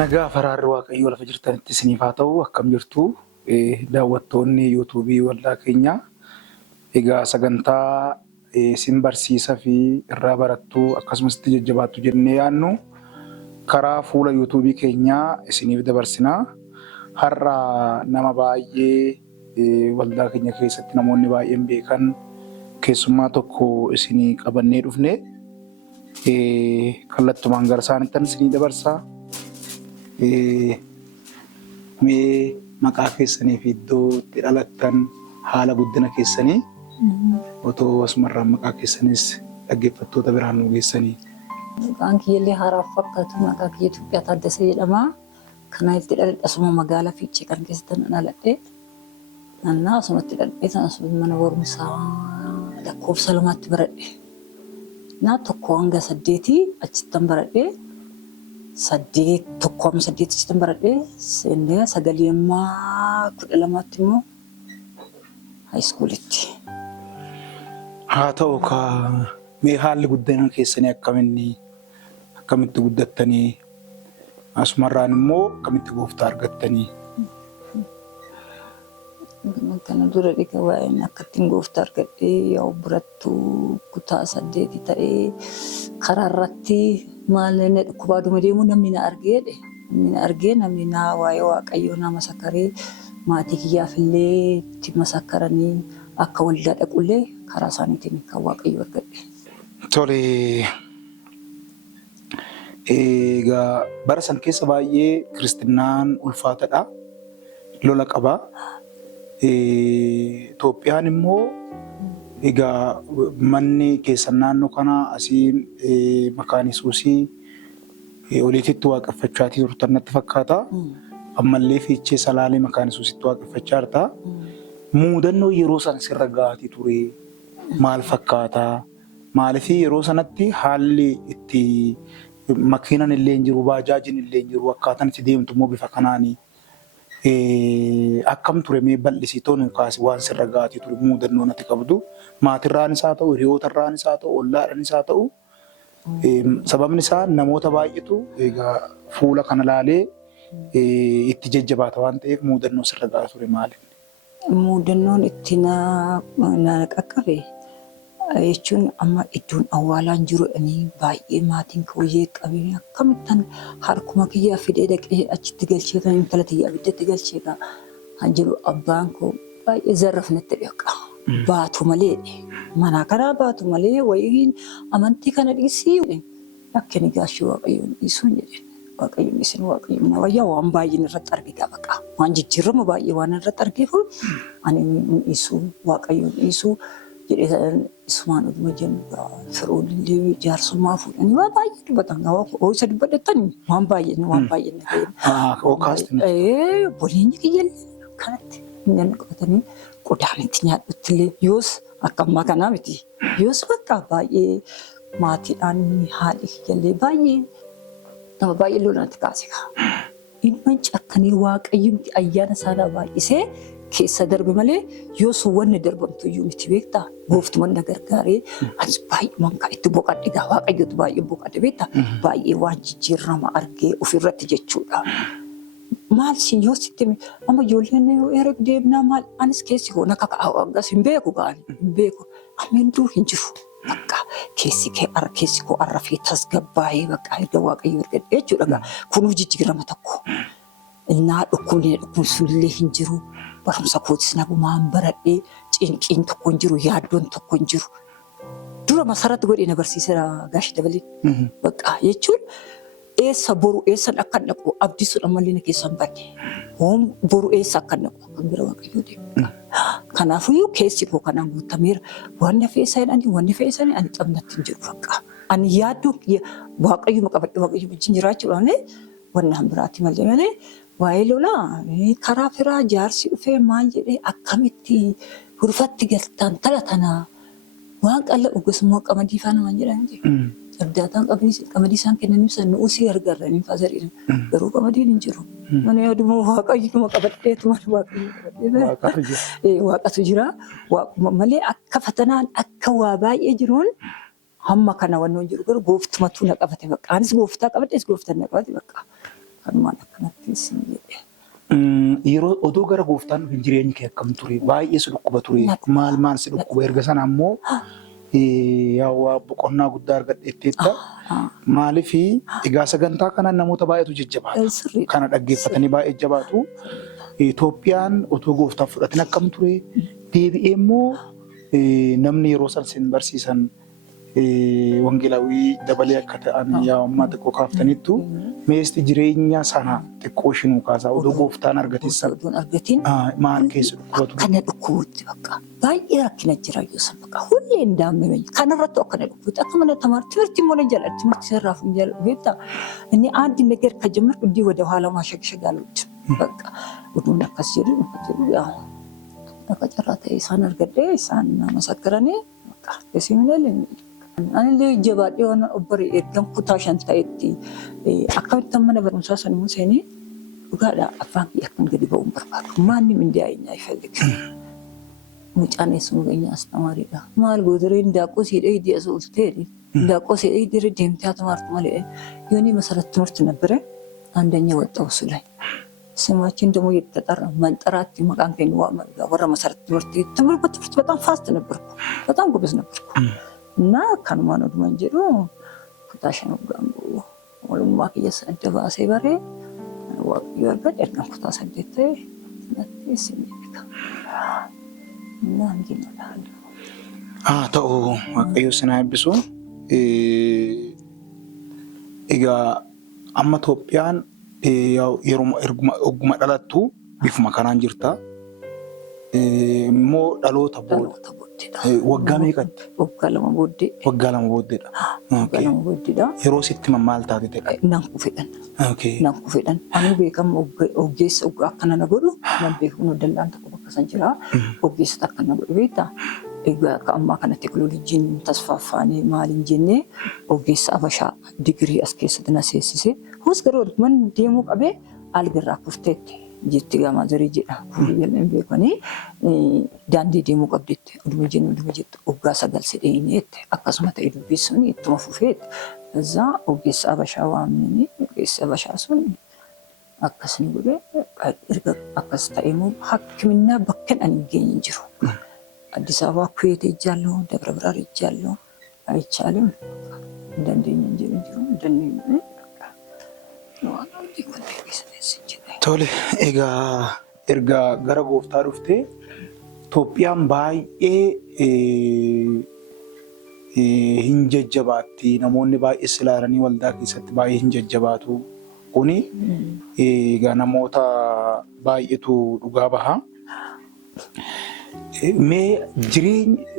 Nagaa faraarri waaqayyoo lafa jirtanitti isiniif haa ta'u akkam jirtu daawwattoonni yuutuubii waldaa keenyaa. Egaa sagantaa isin barsiisaa fi irraa barattu akkasumas itti jajjabaattu jennee yaadnu karaa fuula yuutuubii keenyaa isiniif dabarsinaa. Har'a nama baay'ee waldaa keenya keessatti namoonni baay'een beekan keessummaa tokko isinii qabannee dhufne kallattumaan gara isaaniittan isinii dabarsaa. Mee maqaa keessanii fi iddoo itti dhalattan haala guddina keessanii otoo asumarraa maqaa keessanis dhaggeeffattoota biraan nu geessanii. Maqaan kiyyaallee haaraaf fakkaatu maqaa kiyya Itoophiyaa Taaddasee jedhama. Kana itti dhaladhe asuma magaalaa Fiichee kan keessatti dhaladhe. Naannaa asumatti dhaladhe asuma mana barumsaa lakkoofsa lamaatti baradhe. Naa tokko hanga 8 achittan baradhe. 8 achittan baradhe. Seenee 9 ammaa 12tti immoo haayiskuulitti. Haa ta'u mee haalli guddina keessanii akkamitti guddattanii asumarraan immoo akkamitti gooftaa argattanii? Kana dura dhiqaa waa'een akkattiin gooftaa argadhee yaa birattuu kutaa 8 ta'ee karaa irratti maal dhukkubaa dhuma deemu namni na argee namni na waa'ee waaqayyoo na masakkaree maatii kiyyaaf illee itti masakkaranii akka waldaa dhaqullee karaa isaaniitiin kan waaqayyoo argadhe. Tole egaa bara san keessa baay'ee kiristinnaan ulfaataadha. Lola qaba. Itoophiyaan immoo egaa manni keessan naannoo kana asiin maqaan Yesuusii oliititti waaqeffachaatii turtan natti fakkaata. Ammallee Fiichee Salaalee maqaan Yesuusitti waaqeffachaa jirta. Muudannoo yeroo san sirra gaatii ture maal fakkaata? Maaliif yeroo sanatti haalli itti makiinaan illee hin jiru, baajaajiin illee hin jiru, akkaataan itti deemtu immoo bifa kanaanii. Akkam ture mee bal'isiitoo nu kaasi waan sirra gaatii ture muudannoo natti qabdu maatirraanis haa ta'u hiriyootarraanis haa ta'u ollaadhaanis haa ta'u sababni isaa namoota baay'eetu egaa fuula kana laalee itti jajjabaata waan ta'eef muudannoo sirra gaatii ture maali? Muudannoon itti na qaqqabe jechuun amma iddoon awwaalaan jiru baay'ee maatiin kooyyee qabee akkamittan harkuma kiyyaa fidee dhaqee achitti galchee kan intala tiyyaa abiddatti galchee kan jiru abbaan koo baay'ee zarrafnatti dhaqa. Baatu malee mana karaa baatu malee wayiin amantii kana dhiisii akka ni gaashii waaqayyoon dhiisuun jedhe. Waaqayyoon isin waaqayyoon wayyaa waan baay'een irratti argita baqa. Waan jijjiirama baay'ee waan irratti argeef ani dhiisuu waaqayyoon dhiisuu jedhee isumaan oduma jennu firoollee jaarsummaa fuudhanii waan baay'ee dubbatan isa dubbadhattan waan baay'ee boliinyi kiyyaallee kanatti inni qabatanii qodaanitti nyaadhutti illee yoos akka ammaa kanaa miti yoos bakka baay'ee maatiidhaan haadhi kiyyaallee baay'ee nama baay'ee lolatti kaase ilma cakkanii waaqayyoon ayyaana isaanii baay'isee keessa darbe malee yoo suuwwanni darbamtu iyyuu miti beektaa gooftuman na gargaaree anis baay'eeman kan itti boqadhe waaqayyootu baay'ee boqadhe beektaa baay'ee waan jijjiirama argee ofirratti jechuudha. Maal si yoo sitti amma ijoolleen yoo erga deemnaa maal anis keessi koo naka akkas hin beeku ameentuu hin jiru. Bakka keessi koo arrafee tasgabbaa'ee bakka erga waaqayyoo argadhe jechuudha. Kunuuf jijjiirama tokko. Innaa dhukkubsunillee hin jiru. Barumsa kootis nagumaan baradhee cinqiin tokko hin jiru, yaaddoon tokko hin jiru. Dura masaratti godhee na barsiiseera Gaashii Dabalee. Bakka jechuun eessa boru eessan akka dhaqu abdiisuudhaan mallee na keessan badde. Boru eessa akka dhaqu kan bira waaqayyoo deemu. Kanaafuu keessi koo kanaan guutameera. Wanni fe'isanii ani qabnatti hin jiru bakka. Ani yaaddoon waaqayyoo qabadhe waaqayyoo wajjin jiraachuudhaan wanna biraatti malee waa'ee lolaa karaa firaa jaarsi dhufee maal jedhee akkamitti hurfatti galtaan talatanaa waan qalla dhugasummaa qamadii faana waan jedhan abdaataan qamadii isaan kennanii san nuusii argarranii faasariidha. Garuu qamadiin hin jiru. Mana yaaduma waaqayyuma qabadheetu waaqatu jira. Malee akka fatanaan akka waa baay'ee jiruun hamma kana wannoon jiru garuu gooftumatu na qabate bakka. Anis gooftaa qabadhees gooftaan na qabate bakka. kanumaan akkanatti isin jedhe. Yeroo odoo gara gooftaan jireenyi kee akkam ture? Baay'ee si dhukkuba ture. Maal si dhukkuba? Erga sana ammoo waa boqonnaa guddaa argadheetteetta. Maaliif egaa sagantaa kanaan namoota baay'eetu jajjabaatu. Kana dhaggeeffatanii baay'ee jabaatu. Itoophiyaan otoo gooftaa fudhatin akkam ture? Deebi'ee immoo namni yeroo san sin barsiisan wangeelawii dabalee akka ta'an yaa'ummaa xiqqoo kaaftaniittu meesti jireenya sana xiqqoo ishinuu kaasaa odoo gooftaan argateessa. Maal keessa dhukkuba ture? Kana dhukkubutti bakka baay'ee rakkina jira yoo san bakka hullee hin daamne kanarratti akkana dhukkubutti akka mana tamaar timirtii moona jala timirtii sarraaf hin jala beektaa inni aaddi ነገር ከጀመርኩ እንዲህ ወደ ኋላ ማሸግሸግ አልወድም በቃ ሁሉን አካስ ይሉ ያው ተቀጨራተ ኢሳን አርገደ ኢሳን መሰከረኔ በቃ ደሲምነል አንሌ ጀባዲ ሆነ ኦበሪ ኤደም ኩታሽን ታይቲ አካባቢ ተመነ በመሳሰል ሙሴኒ ኡጋዳ አፋን ያከን ገዲ በኡምበርባል ማንንም እንዲያይኛ አይፈልግ ሙጫኔ ሱገኛ አስተማሪ ዳ ማል ጎድሬ እንዳቆስ ሄደ ዲያሶስ ቴሪ እንዳቆስ ሄደ ዲረ ዴምታ ተማርት ማለት የኔ መሰረት ትምህርት ነበረ አንደኛ ወጣው እሱ ላይ ስማችን ደግሞ እየተጠራ መንጠራት መቃን ከኝ ወራ መሰረት ትምህርት በጣም ፋስት ነበርኩ በጣም ጎበዝ ነበርኩ እና ካንማኖ ድመንጀሩ ኩታሽኑ ጋምቡ ወሉማ ከየሰደባ ሰይበሬ ወርገድ እርጋን ኩታ ሰደተ ነጥስ ይሚካ እና እንዲናላል ተው ዋቀዩ ስናይብሱ ኢጋ አማ ኢትዮጵያን ያው የሩማ ዳላቱ ቢፍማ ካናን ጅርታ ሞ ዳሎታ ቦድ waggaa meeqatti? Waggaa lama booddee. Waggaa lama booddeedha. Waggaa lama booddeedha. Yeroo sitti maal taate ta'e? Nan kufedhan. Nan kufedhan. Ani beekamu ogeessa akkana na godhu nan beekamu dallaan tokko bakka san jira. Ogeessa akkana na godhu beektaa? Egaa akka ammaa kana teekinooloojiin tasfaaffaanii maaliin jennee ogeessa Habashaa digirii as keessatti na seensise. Hus garuu manni deemuu qabee algarraa kufteetti. Jetti gama zarii jedha. Fuulleen beekanii daandii deemuu qabdeetti. Oduma jettu waggaa 9 sedheeniitti akkasuma ta'e dubbisuun ittuma fufeetti. Egaa ogeessa Habashaa waamnanii ogeessa Habashaa sun akkasni godhee erga akkas ta'emoo hakkiminaa bakka ani geenye jiru. Addis Ababa Kuwait ejjaaloo Dabra Biraar ejjaaloo አይቻልም እንደንደኛ እንደንደኛ Tole, egaa erga gara gooftaa dhuftee Itoophiyaan baay'ee hin jajjabaatti. Namoonni baay'ee ilaalanii waldaa keessatti baay'ee hin jajjabaatu. Kuni egaa namoota baay'eetu dhugaa baha. Mee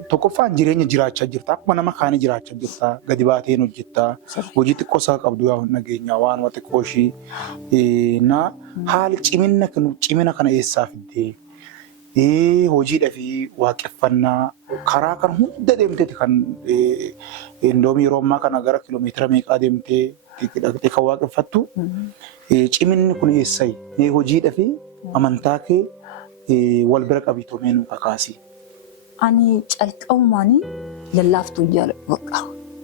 tokkoffaan jireenya jiraachaa jirta. Akkuma nama kaanii jiraachaa jirta. Gadi baateen hojjetta. Hojii xiqqoo isaa qabdu yaa nageenya waan xiqqoo ishii na haala cimina kana eessaa fiddee hojiidhaa fi waaqeffannaa karaa kan hunda deemteeti kan indoomii yeroo ammaa kana gara kiiloomeetira meeqaa deemtee dhaqxee kan waaqeffattu ciminni kun eessayi? Mee hojiidhaa fi amantaa kee wal bira qabiitoo meenuu kakaasi. Ani calqabumaanii lallaaftuu jaaladhu bakka.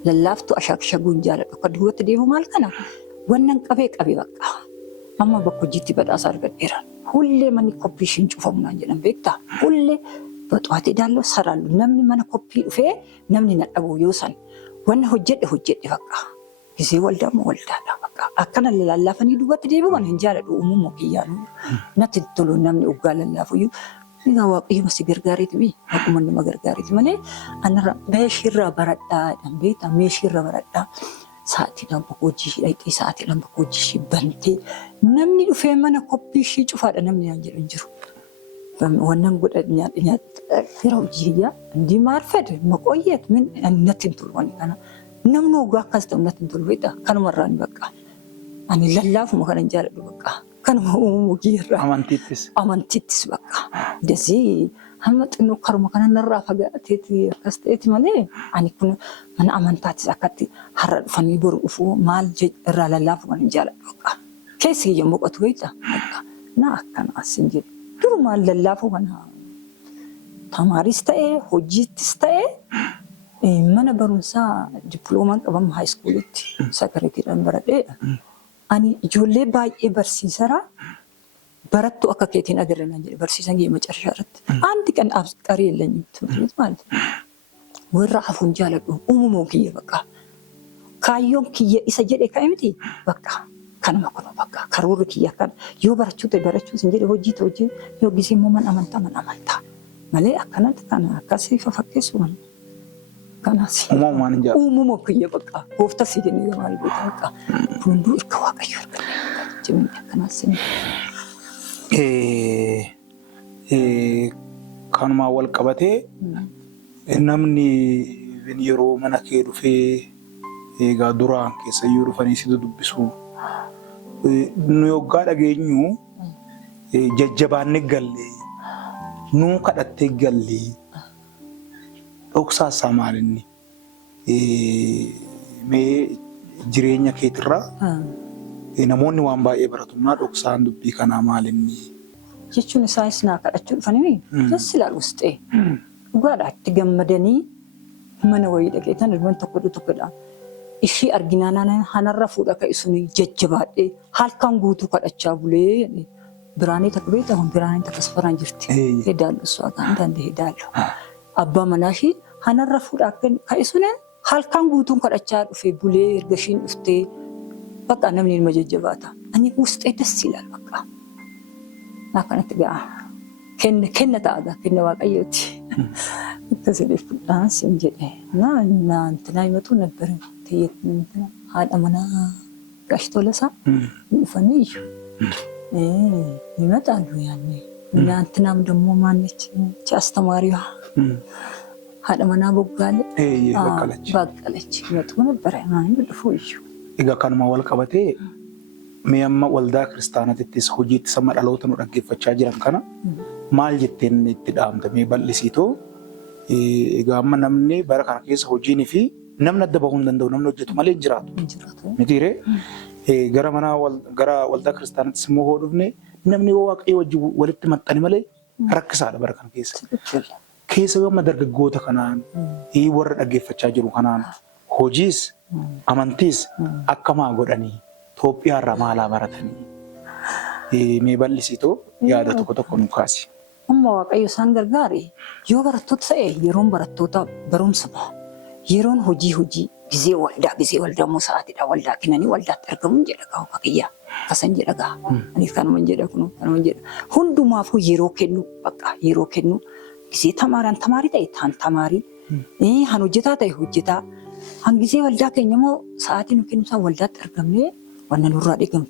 Lallaaftuu ashaakshaguu jaaladhu. Akka duratti deemu maal kana wannan qabee bakka. Amma bakka hojiitti badhaasa argadheera. Hullee manni koppii ishiin cufamu naan jedhan beektaa? Hullee baxwaatee daalloo saraallu namni mana koppii dhufee namni na dhabu yoo san wanna hojjedhe bakka. Isee waldaa moo waldaadha bakka. Akkana lallaafanii duubatti deebi'u kan hin jaaladhu uumamuu kiyyaanu. Natti tolu namni oggaa lallaafuyyuu. Egaa waaqayyo masi gargaareeti bi akkuma nama gargaareeti malee anarra meeshiirraa baradhaa beektaa meeshiirraa baradhaa sa'aatiidhaan bakka hojii dhaqee sa'aatiidhaan bakka hojii ishii bantee namni dhufee mana koppii ishii cufaadha namni naan jedhu hin jiru. Wannan godha nyaata yeroo hojii ndi maal fedhe maqooyyeet min natti hin tolu wani kana namni ogaa akkas ta'u natti hin tolu beektaa kanumarraan bakka ani lallaafuma kana hin jaaladhu bakka. Kanuma uumuu kiyyaarraa. Amantittis bakka. Dasii hamma xinnoo karuma kana narraa fagaateeti akkas ta'eeti malee ani kun mana amantaattis akkatti har'a dhufanii boru dhufuu maal irraa lallaafu kan hin jaaladhu bakka. Keessi kiyya boqotu beektaa bakka. Na akkana asin jedhe. Durumaan lallaafu kana tamaaris ta'ee hojiittis ta'ee mana barumsaa dippiloomaan qabamu haayiskuulitti sakaritiidhaan baradheedha. Ani ijoollee baay'ee barsiisara barattu akka keetiin agarran jedhe barsiisan gee macarraa irratti. Andi kan qaree yeellanyi tuuti ማለት warra hafuun jaaladhu uumumoo kiyya bakka. Kaayyoon kiyya isa jedhe ka'e miti bakka. Kanuma kun bakka karoora kiyya kan yoo barachuu ta'e barachuu sin jedhe hojii ta'e hojii yoo gisee immoo man amantaa. Malee akkanatti kana akkasii fakkeessu man. Kanas. Uumamaan hin jaalladhu. Uumuma kiyya bakka. Gooftaa si jennee maal goota bakka. Hunduu akka waaqayyoo argatan. Jimni akkanas sin. Kanumaan wal qabatee namni yeroo mana kee dhufee egaa duraan keessayyuu dhufanii si dubbisu nu yoggaa dhageenyu jajjabaanne gallee nuu kadhattee gallee dhoksaasaa maalinni mee jireenya keetirraa namoonni waan baay'ee baratumnaa dhoksaan dubbii kanaa maalinni. Jechuun isaanis naa kadhachuu dhufanii jassi ilaalus ta'e dhugaadhaa itti gammadanii mana wayii dhaqeetan ilmaan tokkodha. Ishii arginaan hanarra fuudha ka'e suni jajjabaadhee halkan guutuu kadhachaa bulee biraanii takka beektaa biraanii takka safaraan jirti. Hedaallu su'aataan dandee hedaallu. Abbaa manaa ishii hanarra fuudha ka'e suni halkan guutuun kadhachaa dhufee bulee erga ishiin dhuftee bakka namni ilma jajjabaata. Ani guustee dassi ilaal bakka. Naa kanatti ga'a. Kenna ta'a kenna waaqayyooti. Akkasiif fudhaan sin jedhe. Naantinaa himatu nabbarin haadha manaa gash tolasaa dhufanii iyyuu. Himataandu yaanne. Naantinaam dammoo maannichi astamaariyaa. Haadha manaa boggaalee. Baqqalachi. Himatu nabbara maanni dhufuu iyyuu. Egaa kanuma wal qabatee mee amma waldaa kiristaanatittis hojiitti sama dhaloota nu dhaggeeffachaa jiran kana maal jetteen itti dhaamtamee bal'isiitoo egaa amma namni bara kana keessa hojiinii fi namni adda bahuu hin danda'u namni hojjetu malee hin jiraatu. Mitiiree gara waldaa kiristaanattis immoo hoo dhufne namni waaqayyo wajjin walitti maxxani malee rakkisaadha bara kana keessa. Keessa yoo amma dargaggoota kanaan warra dhaggeeffachaa jiru kanaan hojiis amantiis akkamaa godhanii Itoophiyaa irraa maalaa baratanii mee bal'isiitoo yaada tokko nu kaasi. Amma waaqayyo isaan gargaare yoo barattoota ta'e yeroon barattoota barumsa ba'a. Yeroon hojii gizee waldaa immoo sa'aatiidha waldaa kennanii waldaatti argamuun jedha gahu waaqayyaa. Kasan jedha gaha. Anis kanuma jedha hundumaafuu yeroo kennu bakka yeroo kennu gizee tamaarii ta'e tamaarii han hojjetaa ta'e hojjetaa. Hangisee waldaa keenya immoo sa'aatii nu kennu isaan waldaatti argamnee wanna nurraa eegamu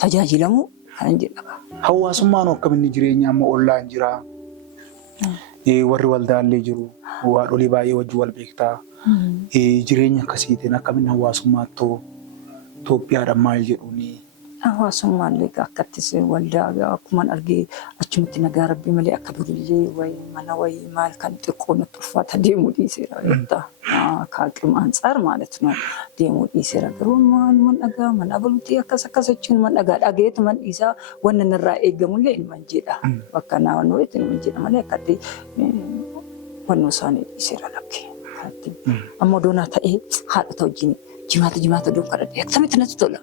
tajaajilamu kan jedhama. Hawaasummaan akkamitti jireenya amma ollaan jira. Warri waldaallee jiru haadholii baay'ee wajjin wal beektaa. Jireenya akkasiitiin akkamitti hawaasummaatti Itoophiyaadhaan maal jedhuuni. Hawaasummaallee akkattis waldaa akkuma argee achumatti nagaa rabbii malee akka durillee wayii mana wayii maal kan xiqqoo natti ulfaata deemuu dhiiseera jechuudha. Kaaqima ansaar ማለት ነው deemuu dhiiseera garuu man dhagaa man abaluutii akkas jechuun man dhagaa dhageetu man dhiisaa wanna narraa eegamullee ilman jedha. Bakka naannoo itti ilman jedha malee akkatti wannoo isaanii dhiiseera lakkee. Amma doonaa ta'ee haadhota wajjin jimaata doon kadhadhe akkamitti natti tola.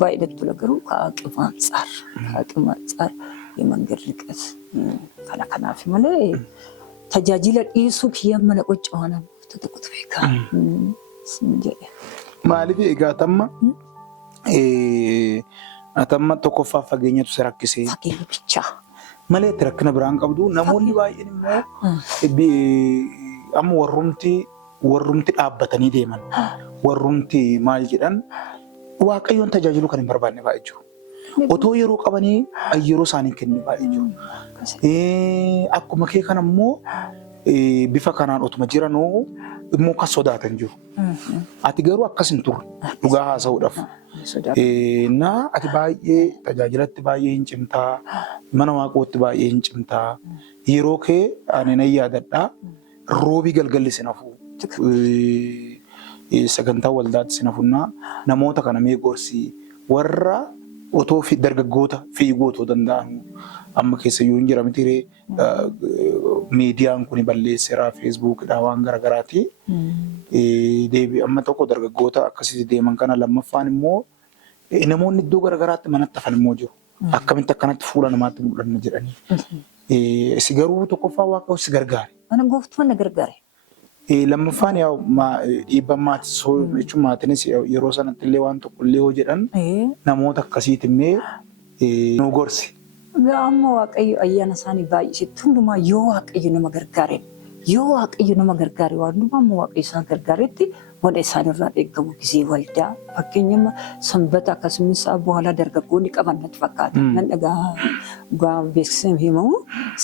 Baay'ee natti tola garuu kaaqima ansaar የመንገድ ርቀት ከናፊ malee tajaajila dhiisuu kiyya mana qoccoo ሆነ ተተቁት ቤካ sinjee. Maaliif egaa atamma tokkoffaa fageenyatu si rakkisee. Fageenya bichaa. Malee itti rakkina biraan qabdu namoonni baay'een immoo amma warrumti dhaabbatanii deeman. Warrumti maal jedhan waaqayyoon tajaajilu kan hin barbaanne baay'ee jiru. Otoo yeroo qabanii yeroo isaanii kennu baay'ee jiru. Akkuma kee kana immoo bifa kanaan otuma jiranuu immoo kan sodaatan jiru. Ati garuu akkas hin turre dhugaa haasa'uudhaaf. Ati baay'ee tajaajilatti baay'ee hin cimtaa. Mana waaqootti baay'ee hin cimtaa. Yeroo kee ani nan yaadadhaa roobii galgalli si nafuu. Sagantaa waldaatti si nafunnaa namoota kana mee gorsii warra otoo fi dargaggoota fiiguu otoo danda'an amma keessa yoo hin jira mitiree miidiyaan kun balleesseera feesbuukidhaa waan garagaraati. Deebii amma tokko dargaggoota akkasii deeman kana lammaffaan immoo namoonni iddoo garaagaraatti manatti hafan immoo jiru. Akkamitti akkanatti fuula namaatti mul'anna jedhanii. Si garuu tokkoffaa Waaqayyo si gargaare. Mana gooftuu na gargaare. Lammaffaan dhiibbaa maatii jechuun maatiinis yeroo sanatti illee waan tokko illee yoo jedhan namoota akkasiitimee nu gorsi. Amma Waaqayyo ayyaana isaanii baay'isetti hundumaa yoo Waaqayyo nama gargaare waan hundumaa amma Waaqayyo isaan gargaaretti wanta isaanirraa eeggamu gisee waldaa fakkeenyama sanbata akkasumas boohala dargaggoonni qaban natti fakkaata. Nan dhagaa beeksisa himamu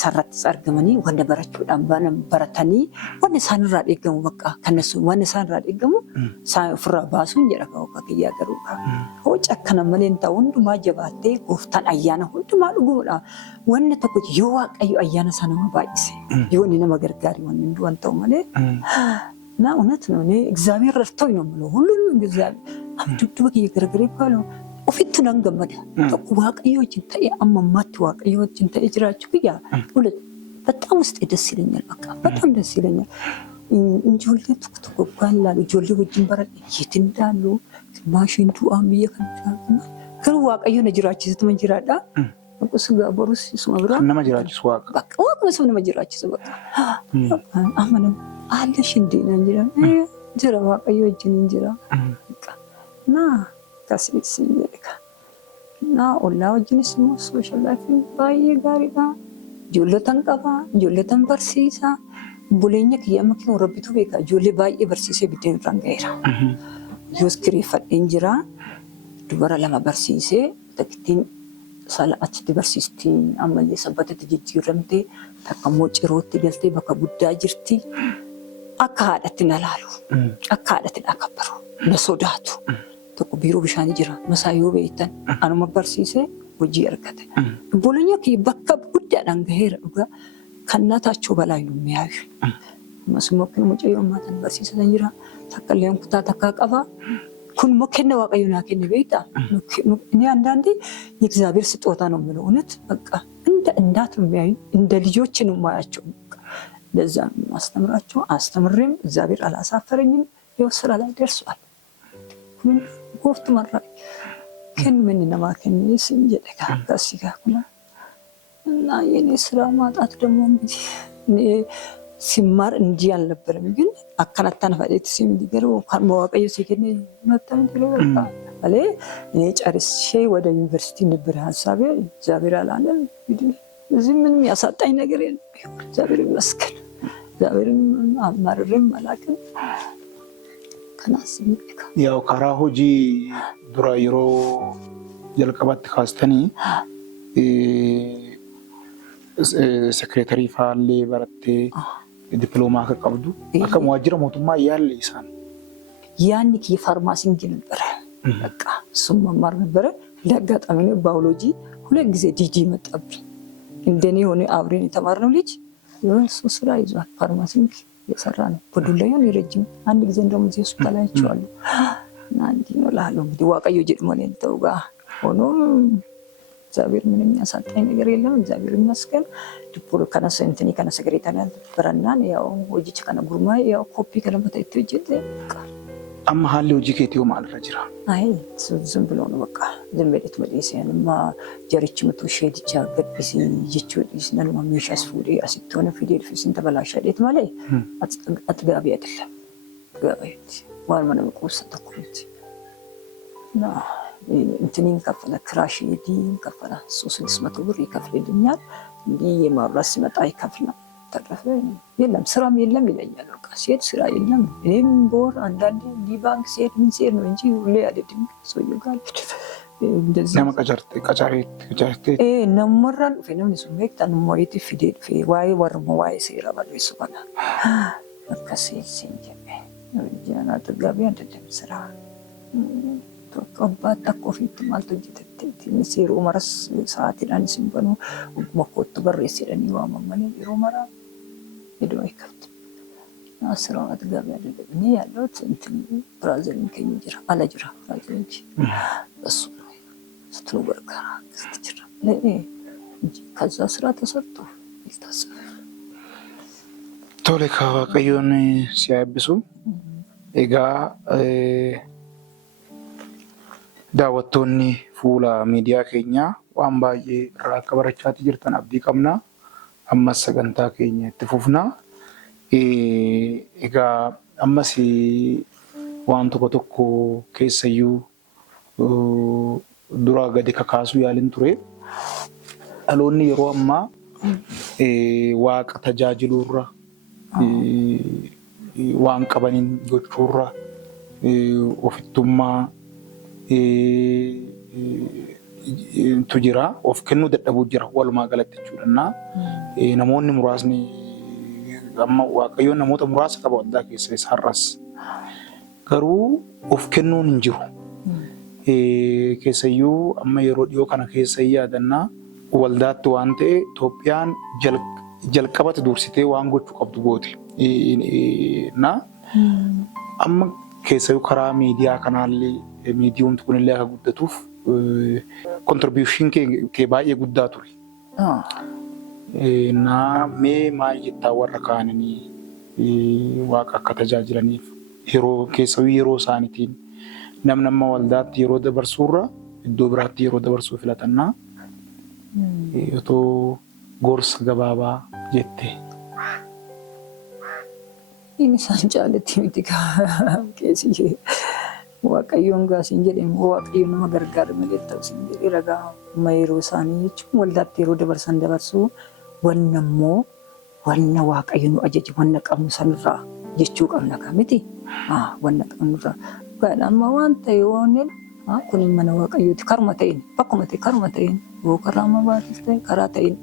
sarratti argamanii wanta barachuudhaan baratanii wanta isaanirraa eeggamu bakka kannesu wanta isaanirraa eeggamu ofirraa baasuun jedha akka kiyyaa garuu hojii akkana malee ta'u hundumaa jabaattee gooftaan ayyaana hundumaa dhuguudha. Wanni tokko yoo Waaqayyo ayyaana isaa nama baay'ise yoo inni nama gargaare wanni hundumaan ta'u malee እና እውነት ነው። እኔ እግዚአብሔር ረድቶኝ ነው የምለው ሁሉንም እግዚአብሔር አብዱዱ የገረገሬ ባሉ ኦፊቱ ነን ገመዳ ተቁ ዋቀዮችን ተይ አማማት ዋቀዮችን ተይ ጅራችሁ ያ ሁለት በጣም ውስጥ ደስ ይለኛል። በቃ በጣም ደስ ይለኛል። እንጆል ተኩ ባላ ጆል ወጅን በረ ይትንዳሉ ማሽንቱ አምየ ከንታና ከሩ ዋቀዮ ነጅራችሁ ስትመንጅራዳ ቁስ ጋቦሩስ ይስማብራ ነመጅራችሁ ዋቀ በቃ ዋቀ ሰው ነመጅራችሁ በቃ አማንም አለሽ እንዴ ነው ጅራ ዋቀዮ እጅን እንጅራ እና ታስቢስ ይልካ እና ኦላው ጅንስ ሞ ሶሻል ላይፍ ባይ ጋሪጋ ጆለተን ቀባ ጆለተን በርሲሳ ቡሌኛ ከየመኪና ረቢቱ ቤካ ጆሌ ባይ በርሲሴ ቢደን ራንጋይራ ዮስክሪ ፈድ እንጅራ ዱበራ ለማ በርሲሴ ተክቲን ሰላአት ዲበርሲስቲ አመሌ ሰበተ ትጅጅረምቴ ተከሞ ጭሮት ገልቴ በከ ጉዳ ጅርቲ አካዳትን አላሉ አካዳትን አከበሩ ለሶዳቱ ተቆ ቢሮ ብሻን ጅራ መሳዩ ቤተን አኑ መበርሲሴ ወጂ እርከተ ቦለኛ ከበከ ጉዳ ዳንገሄረ ዱጋ ከናታቸው በላይ ነው የሚያዩ መስሞከን ሙጨዮ ማተን በርሲሰ ጅራ ተከለም ኩታ ተካቀባ ኩን ሞከነ ዋቀዩና ከነ ቤታ እኔ አንዳንዴ የእግዚአብሔር ስጦታ ነው የምለው እውነት በቃ እንደ እናት ነው የሚያዩ እንደ ልጆች ነው ማያቸው ለዛ ማስተምራቸው አስተምሬም እግዚአብሔር አላሳፈረኝም። ይኸው ስራ ላይ ደርሷል። ምን ጎፍት መራይ ከን ምን ነማከን ይስንጀደካ ታሲጋ ኩና እና የኔ ስራ ማጣት ደግሞ እንግዲህ እኔ ሲማር እንጂ አልነበረም ግን አካናታን ፈለት ሲም ዲገሩ ማዋቀዩ ሲከነ መጣም ተለወጣ አለ እኔ ጨርሼ ወደ ዩኒቨርሲቲ ነበር ሐሳቤ እግዚአብሔር አላለም እንግዲህ እዚህ ምንም ያሳጣኝ ነገር የለም። እግዚአብሔር ይመስገን። እግዚአብሔርን አማርርም መላክም ከናስምካ ያው ካራ ሆጂ ዱራ ይሮ ጀልቀባት ካስተኒ ሴክሬታሪ ፋሌ በረቴ ዲፕሎማ ከቀብዱ አከ ሙዋጅረ ሞቱማ ያለ ይሳን ያንክ የፋርማሲ እንግዲህ ነበር በቃ እሱም መማር ነበር። ለአጋጣሚ ነው ባዮሎጂ ሁለት ጊዜ ዲጂ መጣብኝ። እንደኔ ሆነ አብሬን የተማርነው ልጅ የሱ ስራ ይዟል። ፋርማሲ የሰራ ነው። በዱላዩን ይረጅም አንድ ጊዜ እንደውም እዚህ ሆስፒታል አይቼዋለሁ። እና እንዲህ ነው ላለው እንግዲህ ዋቀዮ ጀድሞኔን ተውጋ ሆኖ እግዚአብሔር ምንም ያሳጣኝ ነገር የለም። እግዚአብሔር ይመስገን። ዲፕሎ ከነሰ እንትኒ ከነሰ ግሬታናል በረናን ያው ወጂች ከነ ጉርማ ያው ኮፒ ከለመተ ይተጀት አማ ሀለ ወጂ ከቲዮ ማለት ፈጅራ አይ ዝም ብሎ ነው በቃ ዝም ብለት መዲሲያንማ ጀሪች መቶ ሸዲቻ ገጥሲ ይቹ ዲስናል ማሚሽ አስፉዲ አሲቶነ ፊዴል ፊስን ተበላሸለት ማለት አጥጋቢ አይደለም። ጋባይት ዋልማነ ቁስ ተኩት ና እንትኒን ከፈለ ክራሽ ዲን ከፈለ 300 ብር ይከፍልልኛል። እንዲ የማብራስ ሲመጣ ይከፍላል። ተረፈ የለም ስራም የለም ይለኛል። በቃ ሲሄድ ስራ የለም። እኔም ቦር አንዳንዴ ዲባንክ ሲሄድ ምን ሲሄድ ነው እንጂ ሁሌ አይደለም። ሰውዬው ጋር እንደዚህ ቀጫሬት ነመራን ፈነም ሱሜክታ ነሞሪቲ ፊዴል ፊ ዋይ ወርሞ ዋይ ሲራ ባለ ይሱባና ከሲ ሲንጀ ጃና ተጋቢ አይደለም ስራ ቆባታ ኮፊት ማልቶ ጅተት ሲሩ ማራስ ሰዓት ዳን ሲንበኑ መኮት በሬስ ይደኒ ዋማማኔ ሮማራ ሄዶ አይከፍት አስራ አጥጋቢ አይደለም። እኔ ያለሁት እንትን ብራዚል ከሚጅራ አላጅራ ብራዚል እሱ ነው ስትሉ በርካ ስትጅራ ከዛ ስራ ተሰርቶ ይታሰብ ቶሌ ካዋቀዮን ሲያብሱ ኤጋ daawwattoonni fuula miidiyaa keenyaa waan baay'ee irraa akka barachaati jirtan abdii qabna. Ammas sagantaa keenya itti fufna. Egaa ammas waan tokko tokko keessayyuu dura gadi kakaasuu yaaliin ture. Dhaloonni yeroo ammaa waaqa tajaajiluurra waan qabaniin gochuurra ofittummaa tu jira, of kennuu dadhabuu jira walumaa galatti jechuudha. Namoonni muraasni amma Waaqayyoon namoota muraasa qaba waldaa keessa isaarras garuu of kennuun hin jiru. Keessayyuu amma yeroo dhiyoo kana keessa yaadannaa waldaatti waan ta'e Itoophiyaan jalqabatti dursitee waan gochuu qabdu goote. Amma keessayyuu karaa miidiyaa kanaallee miidiyumti kunillee akka guddatuuf contribution kee baay'ee guddaa ture. Mee maal jettaa warra kaananii waaqa akka tajaajilaniif yeroo keessayyuu yeroo isaaniitiin nama waldaatti yeroo dabarsuurra iddoo biraatti yeroo dabarsuu filatannaa otoo gorsa gabaabaa jette. Inni isaan jaallatti miti keessi Waaqayyoon gaasiin jedhamu Waaqayyoon nama gargaaru malee ta'uusin jedhee ragaa yeroo isaanii jechuun waldaatti yeroo dabarsuu wanna immoo wanna Waaqayyo nu ajaje wanna qabnu sanirraa jechuu qabna miti. Wanna qabnurraa amma waan ta'e waan kun mana Waaqayyooti karma ta'in bakkuma ta'e karma ta'in karaa mabaatis ta'e karaa ta'in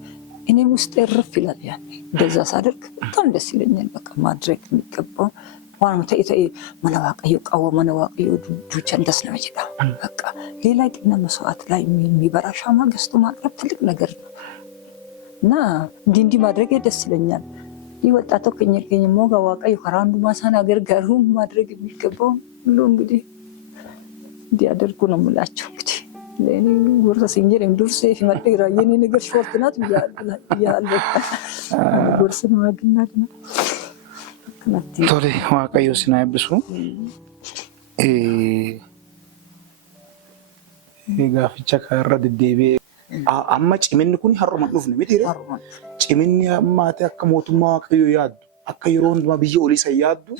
inni ውስጥ እርፍ ይላል። ያኔ እንደዛ ሳደርግ በጣም ደስ ይለኛል። በቃ ማድረግ የሚገባው ዋና ተይተይ mana Waaqayyo qawo mana Waaqayyo ዱቸን ደስ ነው ይችላል። በቃ ሌላ ግን መስዋዕት ላይ የሚበራ ሻማ ገዝቶ ማቅረብ ትልቅ ነገር ነው እና እንዲህ ማድረግ ደስ ይለኛል። ይወጣቶ ከኛ ሞጋ Waaqayyo ከራንዱ ማሳን አገርጋሩ ማድረግ የሚገባው ሁሉ እንግዲህ እንዲያደርጉ ነው የምላቸው። እንግዲህ ለኔ ጎርሳ ሲንጀር እንዱርሴ ፍመደራ የኔ ነገር ሾርት ናት ያለ ጎርሳ ነው አግናድና Tole Waaqayyo sinaa eebbisu. Gaaficha kanarra deddeebi'ee amma ciminni kun har'uma dhufne miti ciminni ammaati akka mootummaa Waaqayyo yaaddu akka yeroo hundumaa biyya olii san yaaddu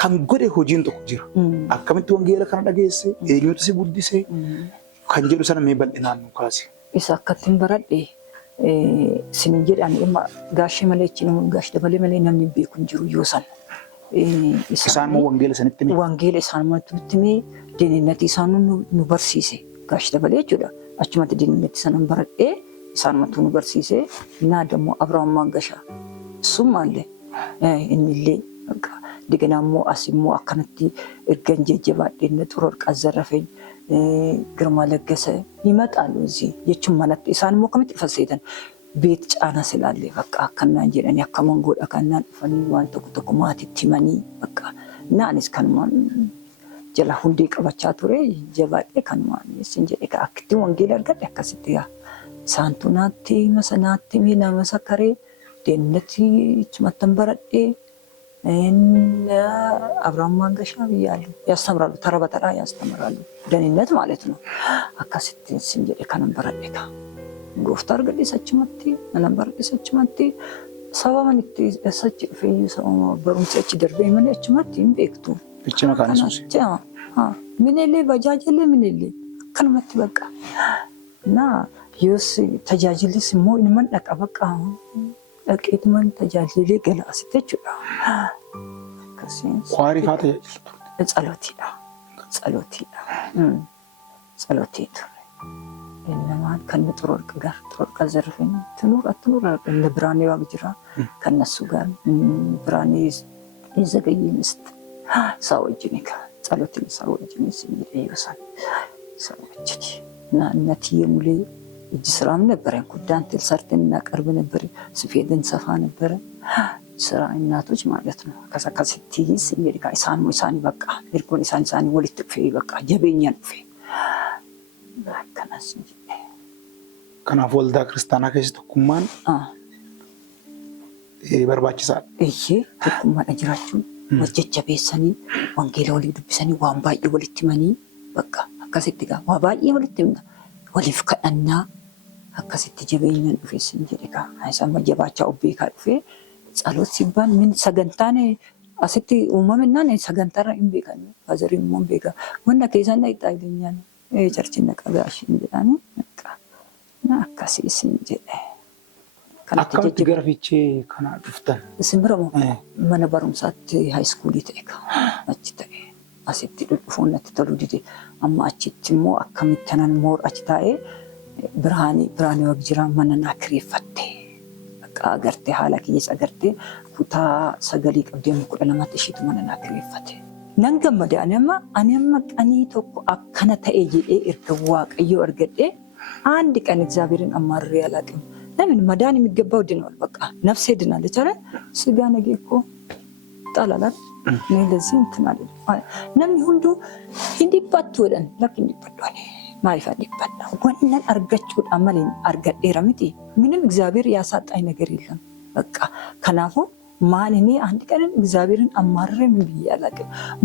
kan godhe hojiin tokko jira. Akkamitti wangeela kana dhageesse eenyutu si guddise kan jedhu sana mee bal'inaan nu kaase. Isa akkattiin baradhe sin jedhan imma gaashii malee cinamu gaashii dabalee malee namni beeku hin jiru yoo san. Isaan moo wangeela sanitti mee? Wangeela isaan matuutti mee diinatti isaan nu barsiise gaashii dabalee jechuudha. Achumatti diinatti sanan baradhee isaan matuu nu barsiise. Naa dammoo Abrahaam Mangashaa sumaallee innillee diganammoo asimmoo akkanatti ergan jajjabaadhee xurorqaa zarrafeen ግርማ ለገሰ ይመጣሉ እዚህ የቹም ማለት ኢሳን ሞከምት ይፈሰይተን ቤት ጫና ስላለ በቃ ከናን ጀነን ያከመን ጎዳ ከናን ፈኒ ዋን ተኩ ማቲ ቲማኒ በቃ ናንስ ከንማን ጀላ ሁንዴ ቀበቻ ቱሬ ጀባዴ ከንማን ሲንጀ ካ አክቲ ወንጌል አርገድ ያከስቲያ ሳንቱናቲ መሰናቲ ሚና መሰከሬ ደነቲ ችመተንበረዴ አብርሃም Mangashaa ብያለሁ ያስተምራሉ ተራ በተራ ያስተምራሉ ደህንነት ማለት ነው አካስቲ ሲንጀ ከነንበረዴታ ጎፍታር ገዲሰችመቲ መንበረዴሰችመቲ ሰባመንቲ እሰች ፈዩ ሰው በሩንሰች ደርቤ መንችመቲ ኢምቤክቱ ብቻ ካንሱስ ምንሌ ባጃጅሌ ምንሌ ከነመቲ በቃ እና ዩስ ተጃጅልስ ሞ እንመን ደቃ በቃ ለቄት ማን ተጃጅሌ ገላስተችላ ቋሪ ፋተ ጸሎቴት እነማን ከነጥሮርቅ ጋር ጥሮርቅ ዘርፈኝ ትኑር አትኑር እንደ ብራኔ ዋግጅራ ከነሱ ጋር ብራኔ ይዘገይ ምስት ሳውጅኒካ ጸሎቴን ሳውጅኒ ሲይዩሳን ሳውጅኒ እና እናትዬ ሙሌ እጅ ስራም ነበረን ኩዳንቴል ሰርተን እናቀርብ ነበር ስፌድን ሰፋ ነበረ ስራ እናቶች ማለት ነው ከሰከስቲ ሲሚሪካ ኢሳን በቃ እርጎን ኢሳን ወልት ጥፌ በቃ ጀበኛን ጥፌ ከናስ እንጂ ከናፍ ወልዳ ክርስቲያና ከስተ ኩማን በርባችሳል እሺ ኩማን አጅራችሁ ወጀጀ ቤሰኒ ወንጌል ወሊ ድብሰኒ ዋንባይ ወልት መኒ በቃ akkasitti gaa waa baay'ee walitti himna waliif kadhannaa akkasitti jabeenyaan dhufee sin jedhe gaa isaan jabaachaa obbeekaa dhufee ጸሎት ሲባል ምን ሰገንታኔ አስቲ ኡማምናኔ ሰገንታራ ኢምቤካን አዘሪ ኡማም ቤጋ ወና ከይሳና ይጣይልኛል ቸርች ነቀጋሽ እንዴዳኒ በቃ ናካሲስ እንዴ አካውንት ገርፊቼ ከና ድፍተን ስምረሞ ማነባሩም ሳት ሃይ ስኩል ይተካ አችተ አስቲ ዱፉነት ተሉዲዲ አማ አችትሞ አከሚተናን ሞር አችታዬ ብርሃኔ ወግጅራ ማነና ክሪፈቴ agartee haala kiyyees agartee kutaa sagalii qabdee mukudha lamatti ishiitu mana naa kireeffate. Nan gammade ani amma qanii tokko akkana ta'e jedhee erga waaqayyoo argadhee አንድ ቀን እግዚአብሔርን አማርሬ አላውቅም። ለምን መዳን የሚገባው ድኗል። በቃ ነፍሴ ድናለች አይደል? ስጋ ነገ እኮ ጣላላት ነው ለዚህ እንትን አለ ነም ሁሉ እንዲባቱ ወደን ለክ እንዲባዷል ማይፈልግበት ወነን አርጋችሁ አመለኝ አርጋዴራ ምቲ ምንም እግዚአብሔር ያሳጣኝ ነገር የለም። በቃ ከናፉ ማን እኔ አንድ ቀን እግዚአብሔርን አማርሬ ምን ብያላቀ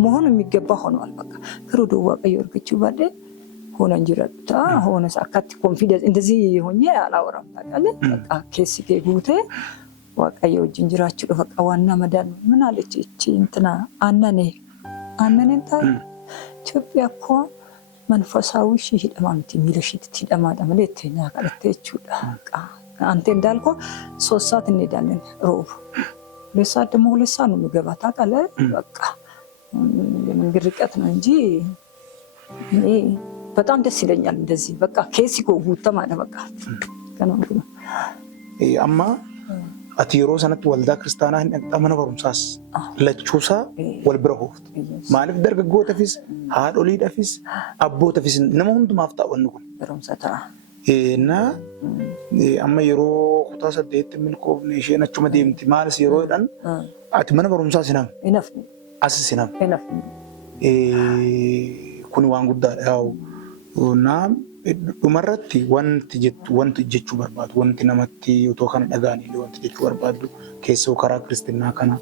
መሆን የሚገባ ሆኗል። በቃ ፍሩዶ ዋቀዩ እርግቹ ባደ ሆነ እንጅራታ ሆነ ሳካት ኮንፊደንስ እንደዚህ ሆኜ አላወራም። ታውቃለህ በቃ ኬስ ከጉቴ ዋቀዩ እንጅራችሁ በቃ ዋና መዳን ምን አለች እቺ እንትና አነነንታ ኢትዮጵያ እኮ መንፈሳዊ ሺህደማምቲ ሚለሽት ትደማዳ ማለት ያቀለተችውዳ አንተ እንዳልከው 3 ሰዓት እንሄዳለን ሮብ 2 ሰዓት ደግሞ 2 ሰዓት ነው የሚገባ ታውቃለህ። በቃ የመንገድ ርቀት ነው እንጂ እኔ በጣም ደስ ይለኛል እንደዚህ በቃ ኬሲኮ ጉታ ማለት በቃ ከነው አማ አቲሮ ሰነት ወልዳ ክርስቲያና እንጠመነ በሩምሳስ ለቹሳ ወልብረሆት ማለፍ ደርገጎ ተፊስ ሃዶሊ ደፊስ አቦ ተፊስ ነመሁንቱ ማፍታ ወንኩን በሩምሳታ እና አማ የሮ ኩታ ሰደት ምልኮ ነሽነቹ መደምቲ ማለስ የሮ ዳን አት መነ በሩምሳስ ሲናም ኢነፍ አስሲናም ኢነፍ ኩኒ ዋን ጉዳ ያው እና dhumarratti wanti jechuu barbaadu wanti namatti utoo kana dhagaanii wanti jechuu barbaadu keessoo karaa ክርስቲያና kana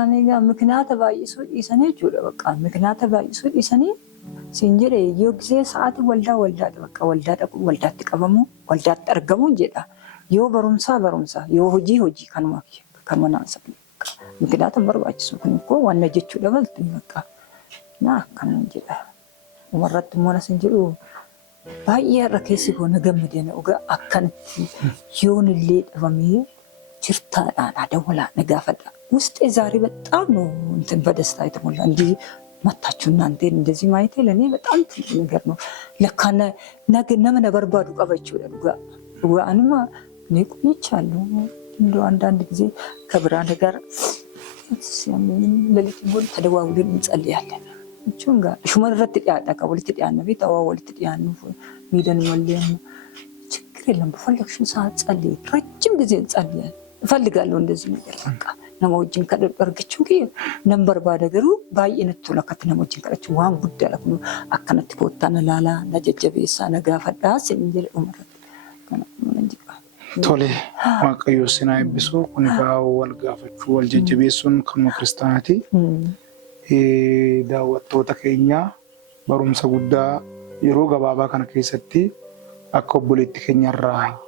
aniga ምክንያት ባይሱ ይሰኔ ጁለ በቃ ምክንያት ባይሱ ይሰኔ ሲንጀሬ የጊዜ ሰዓት ወልዳ በቃ ወልዳ ተቀበሙ ወልዳ ተርገሙ እንጀዳ ዮ በሩምሳ ዮ ሆጂ ከመናንሰ ምክንያት በርባጭ ሱኩን እኮ ዋና ጀቹ ደበልት በቃ ና ከነ እንጀዳ ወመረት ሞነስ እንጂሩ ባየ ረከሲ ሆነ ገመደ ነው አከንቲ ይሁንልኝ ደበሚ ጅርታ አደወላ ነጋፈዳ ውስጤ ዛሬ በጣም ነው እንትን በደስታ የተሞላ እንዲ መታችሁ እናንተ እንደዚህ ማየት ለኔ በጣም ትልቅ ነገር ነው። ለካና ነመ በርባዱ ቀበችው አንማ ነቁይቻለሁ እንደው አንዳንድ ጊዜ ከብራን ጋር ሲያምን ለሊት ቦል ተደዋውለን እንጸልያለን። ቹንጋ ሹመረት ያጣ ከወልት ያነ ቤት ወልት ያነ ሚደን ወልየም ችግር የለም በፈለግሽው ሰዓት ጸልይ ረጅም ጊዜ ጸልያለሁ እፈልጋለሁ እንደዚህ ነገር በቃ ነሞጅን ከደርግቹ ከ ነምበር ባደገሩ ባይነቱ ለከት ነሞጅን ከረቹ ዋን ጉዳለኩ አከነት ቦታና ላላ ነጀጀቤሳ ነጋፈዳ ሲንጀል ኡመረት ከነ እንጂባ ቶሌ ዋቀዮ ሲናይ ቢሱ ኩንባው ወልጋፈቹ ወልጀጀቤሱን ከመ ክርስቲያናቲ daawwattoota keenya barumsa guddaa yeroo gabaabaa kana keessatti akka obboleetti keenyarraa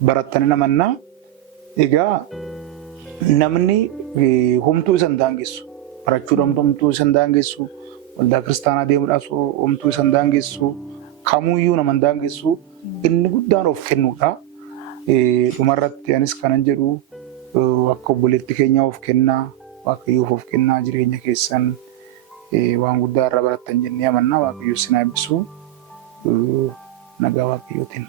baratanii namanna egaa namni homtuu isan daangessu barachuudhaan homtuu isan daangessu waldaa kiristaanaa deemuudhaaf homtuu isan daangessu kamuyyuu naman daangessu inni guddaan of kennuudha. Dhumarratti anis kanan jedhu akka obboleetti keenya of kennaa waaqayyoof of kennaa jireenya keessan waan guddaa irra barattan jennee amanna waaqayyo isin eebbisu nagaa waaqayyootiin.